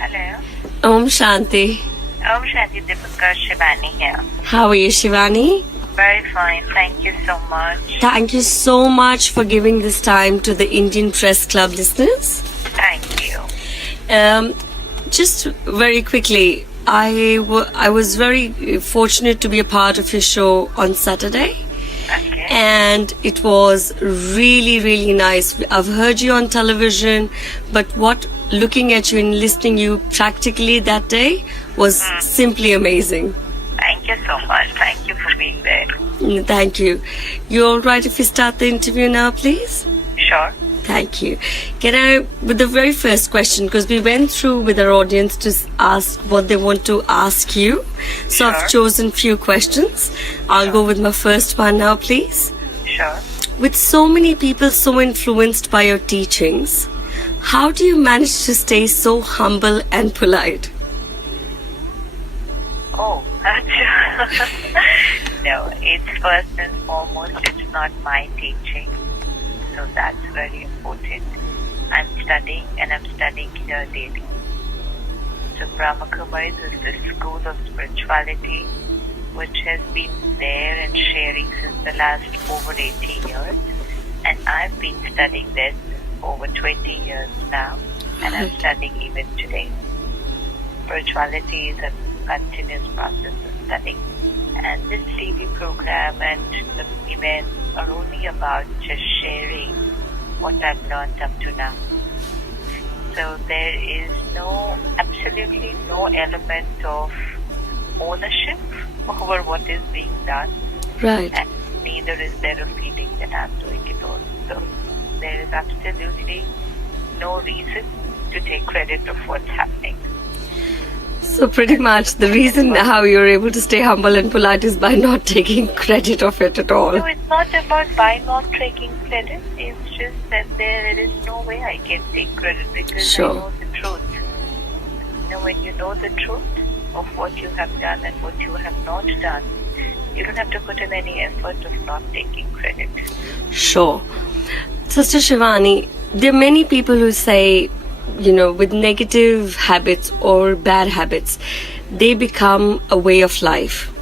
Hello. Om Shanti. Om Shanti, Deepika Shivani here. How are you, Shivani? Very fine. Thank you so much. Thank you so much for giving this time to the Indian Press Club listeners. Thank you. Just very quickly, I was very fortunate to be a part of your show on Saturday. Okay. And it was really, really nice. I've heard you on television, but looking at you and listening you practically that day was simply amazing. Thank you so much. Thank you for being there. Thank you. You all right if we start the interview now, please? Sure. Thank you. Can I, with the very first question, because we went through with our audience to ask what they want to ask you. So Sure. I've chosen few questions. I'll go with my first one now, please. Sure. With so many people so influenced by your teachings, how do you manage to stay so humble and polite? Oh, that's no, it's first and foremost, it's not my teaching. So that's very important. I'm studying and I'm studying here daily. So Brahma Kumaris is the school of spirituality which has been there and sharing since the last over 80 years. And I've been studying this over 20 years now, and I'm studying even today. Spirituality is a continuous process of studying. And this TV program and the events are only about just sharing what I've learned up to now. So there is absolutely no element of ownership over what is being done. Right. And neither is there a feeling that I'm doing it all. So there is absolutely no reason to take credit of what's happening. So pretty much the reason how you're able to stay humble and polite is by not taking credit of it at all. No, it's not about by not taking credit. It's just that there is no way I can take credit because Sure. I know the truth. When you know the truth of what you have done and what you have not done, you don't have to put in any effort of not taking credit. Sure. Sister Shivani, there are many people who say, with negative habits or bad habits, they become a way of life.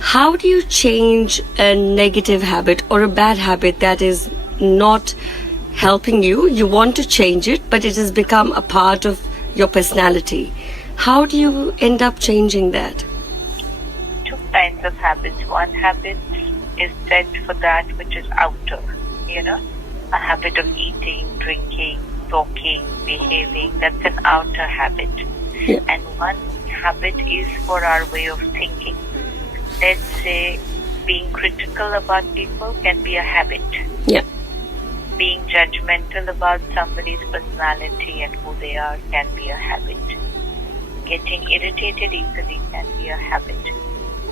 How do you change a negative habit or a bad habit that is not helping you? You want to change it, but it has become a part of your personality. How do you end up changing that? Two kinds of habits. One habit is set for that which is outer, a habit of eating, drinking, talking, behaving. That's an outer habit. Yeah. And one habit is for our way of thinking. Let's say being critical about people can be a habit. Yeah. Being judgmental about somebody's personality and who they are can be a habit. Getting irritated easily can be a habit.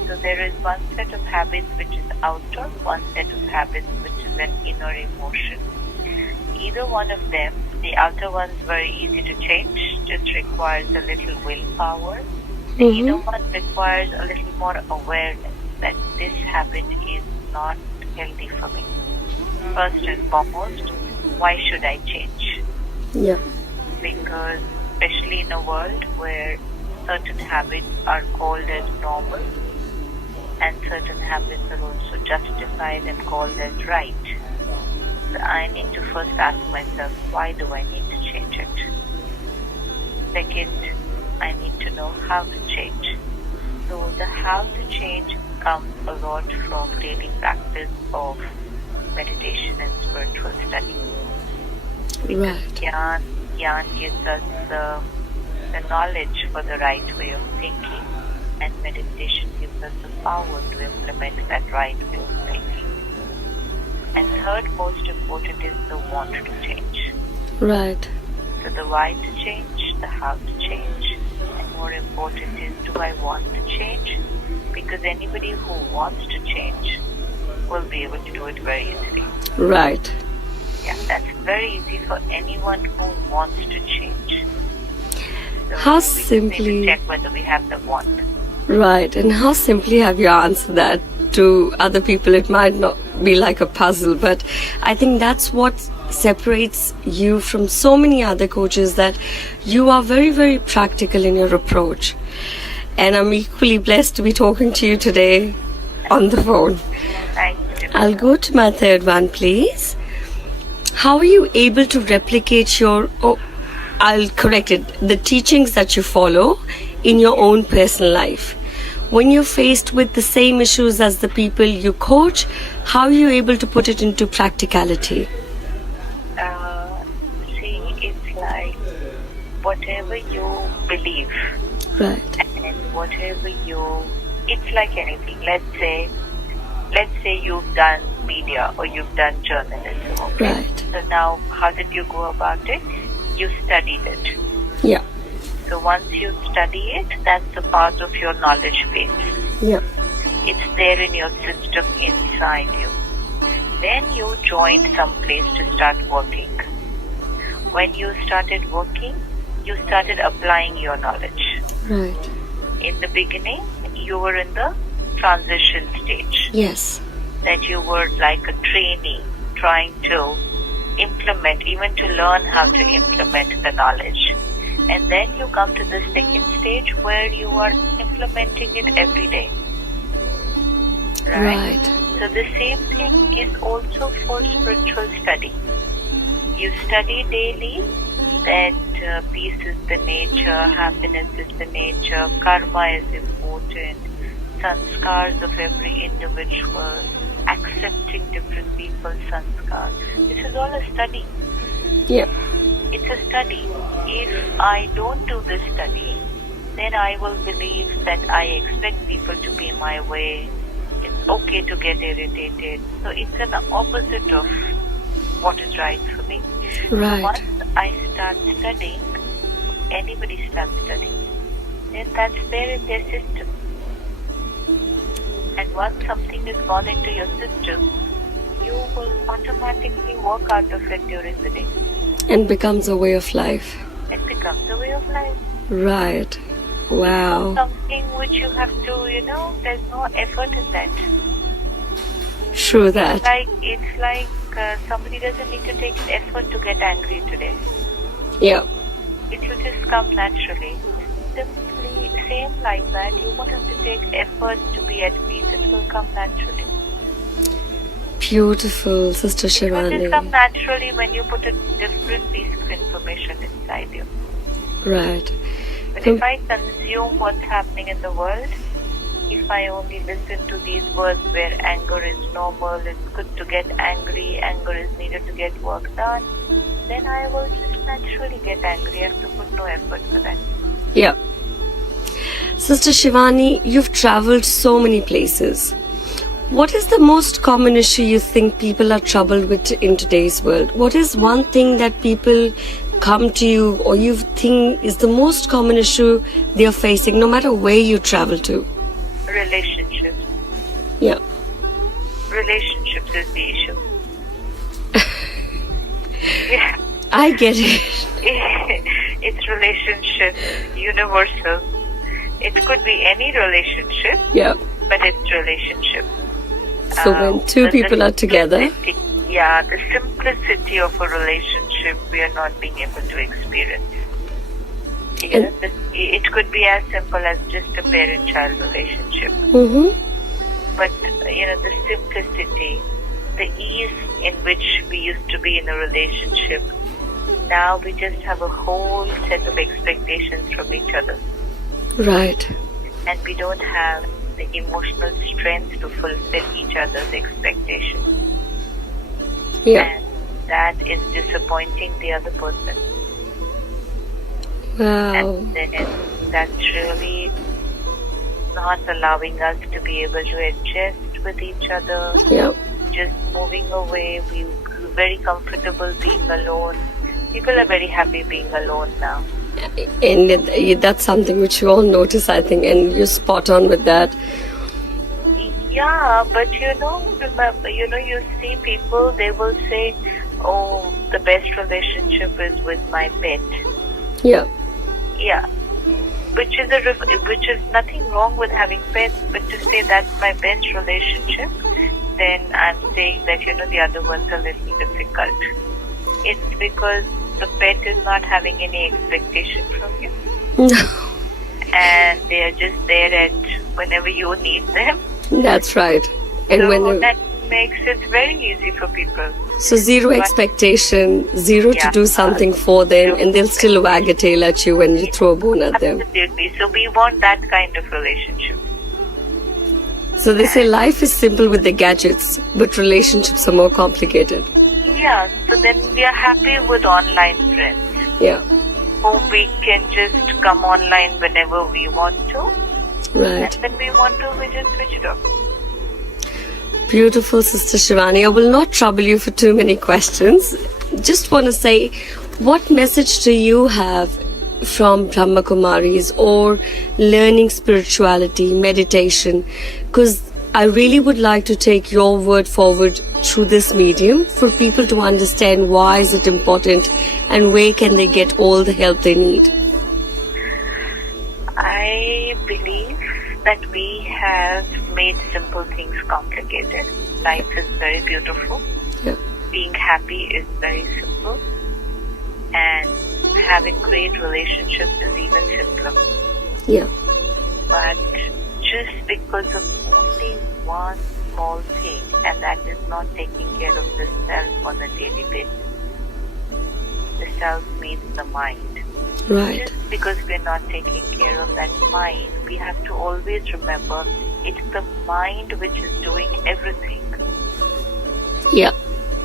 So there is one set of habits which is outer, one set of habits which is an inner emotion. Either one of them, the outer one is very easy to change, just requires a little willpower. The inner one requires a little more awareness that this habit is not healthy for me. First and foremost, why should I change? Yeah. Because especially in a world where certain habits are called as normal and certain habits are also justified and called as right, so I need to first ask myself, why do I need to change it? Second, I need to know how to change. So the how to change comes a lot from daily practice of meditation and spiritual study. Right. Gyan gives us the knowledge for the right way of thinking, and meditation gives us the power to implement that right way of thinking. And third most important is the want to change. Right. So the why to change, the how to change, and more important is, do I want to change? Because anybody who wants to change will be able to do it very easily. Right. Yeah, that's very easy for anyone who wants to change. So How we simply- need to check whether we have the want. Right. And how simply have you answered that? To other people, it might not be like a puzzle, but I think that's what separates you from so many other coaches, that you are very, very practical in your approach. And I'm equally blessed to be talking to you today on the phone. Thank you. I'll go to my third one, please. How are you able to replicate I'll correct it, the teachings that you follow in your own personal life? When you're faced with the same issues as the people you coach, how are you able to put it into practicality? See, it's like whatever you believe, Right. and whatever it's like anything. Let's say you've done media or you've done journalism. Okay? Right. So now, how did you go about it? You studied it. Yeah. So once you study it, that's a part of your knowledge base. Yeah. It's there in your system inside you. Then you joined some place to start working. When you started working, you started applying your knowledge. Right. In the beginning, you were in the transition stage. Yes. That you were like a trainee trying to implement, even to learn how to implement the knowledge. And then you come to the second stage where you are implementing it every day. Right? So the same thing is also for spiritual study. You study daily that peace is the nature, happiness is the nature, karma is important, sanskars of every individual, accepting different people's sanskars. This is all a study. Yeah. It's a study. If I don't do this study, then I will believe that I expect people to be my way. It's okay to get irritated. So it's an opposite of what is right for me. Right. Once I start studying, anybody starts studying, then that's there in their system. And once something is gone into your system, you will automatically work out of it during the day. And becomes a way of life. It becomes a way of life. Right. Wow. Something which you have to, there's no effort in that. True that. It's like somebody doesn't need to take effort to get angry today. Yeah. It will just come naturally. Simply, same like that, you won't have to take effort to be at peace. It will come naturally. Beautiful, Sister Shivani. It will just come naturally when you put a different piece of information inside you. Right. But if I consume what's happening in the world, if I only listen to these words where anger is normal, it's good to get angry, anger is needed to get work done, then I will just naturally get angry. I have to put no effort for that. Yeah. Sister Shivani, you've traveled so many places. What is the most common issue you think people are troubled with in today's world? What is one thing that people come to you or you think is the most common issue they are facing no matter where you travel to? Relationships. Yeah. Relationships is the issue. Yeah. I get it. It's relationship, universal. It could be any relationship, Yeah. but it's relationship. So when two people are together. Yeah, the simplicity of a relationship we are not being able to experience. It could be as simple as just a parent-child relationship. Mm-hmm. But, the simplicity, the ease in which we used to be in a relationship, now we just have a whole set of expectations from each other. Right. And we don't have the emotional strength to fulfill each other's expectations. Yeah. And that is disappointing the other person. Wow. And then that's really not allowing us to be able to adjust with each other. Yeah. Just moving away. We're very comfortable being alone. People are very happy being alone now. And that's something which you all notice, I think, and you're spot on with that. Yeah, but remember, you see people, they will say, oh, the best relationship is with my pet. Yeah. Yeah. Which is nothing wrong with having pets, but to say that's my best relationship, then I'm saying that, the other one's a little difficult. It's because the pet is not having any expectation from you. No. And they are just there at whenever you need them. That's right. And So that makes it very easy for people. So zero expectation, zero to Yeah. do something for them, and they'll still wag a tail at you when you throw a bone at them. Absolutely. So we want that kind of relationship. So they say life is simple with the gadgets, but relationships are more complicated. Yeah, so then we are happy with online friends Yeah, whom we can just come online whenever we want to. right. And when we want to, we just switch it off. Beautiful, Sister Shivani. I will not trouble you for too many questions. Just want to say, what message do you have from Brahma Kumaris or learning spirituality, meditation? Because I really would like to take your word forward through this medium for people to understand why is it important and where can they get all the help they need. I believe that we have made simple things complicated. Life is very beautiful. Yeah. Being happy is very simple. And having great relationships is even simpler. Yeah, But just because of only one small thing, and that is not taking care of the self on a daily basis. The self means the mind. right. Just because we're not taking care of that mind, we have to always remember it's the mind which is doing everything. Yeah,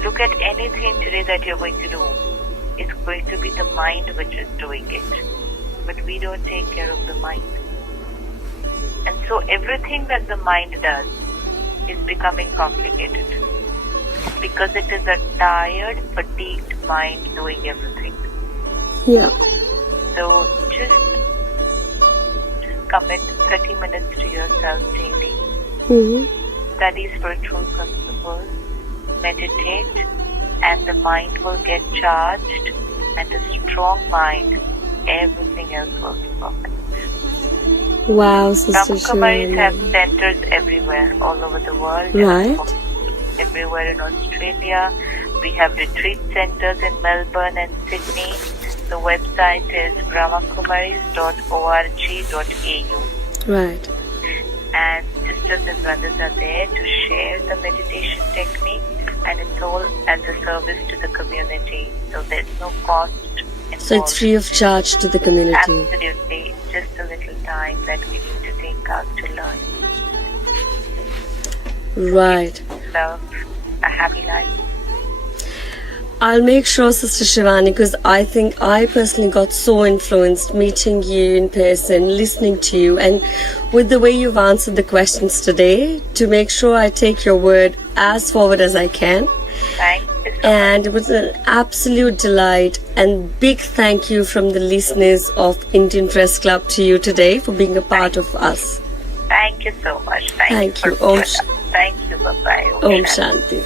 Look at anything today that you're going to do. It's going to be the mind which is doing it. But we don't take care of the mind. And so everything that the mind does is becoming complicated. Because it is a tired, fatigued mind doing everything. yeah, So just commit 30 minutes to yourself daily. Study spiritual principles, meditate, and the mind will get charged, and a strong mind, everything else will be perfect. Wow, Sister Brahmakumaris have Shivani. centers everywhere, all over the world. Right. Everywhere in Australia. We have retreat centers in Melbourne and Sydney. The website is brahmakumaris.org.au. Right. And sisters and brothers are there to share the meditation technique, and it's all as a service to the community. So there's no cost involved. So it's free of charge to the community. Absolutely. Just a little time that we need to take out to learn. Right. Love a happy life. I'll make sure, Sister Shivani, because I think I personally got so influenced meeting you in person, listening to you, and with the way you've answered the questions today, to make sure I take your word as forward as I can. Thank you so And it was an absolute delight and big thank you from the listeners of Indian Press Club to you today for being a part of us. Thank you so much. Thank you. Thank you. Bye-bye. Om Shanti.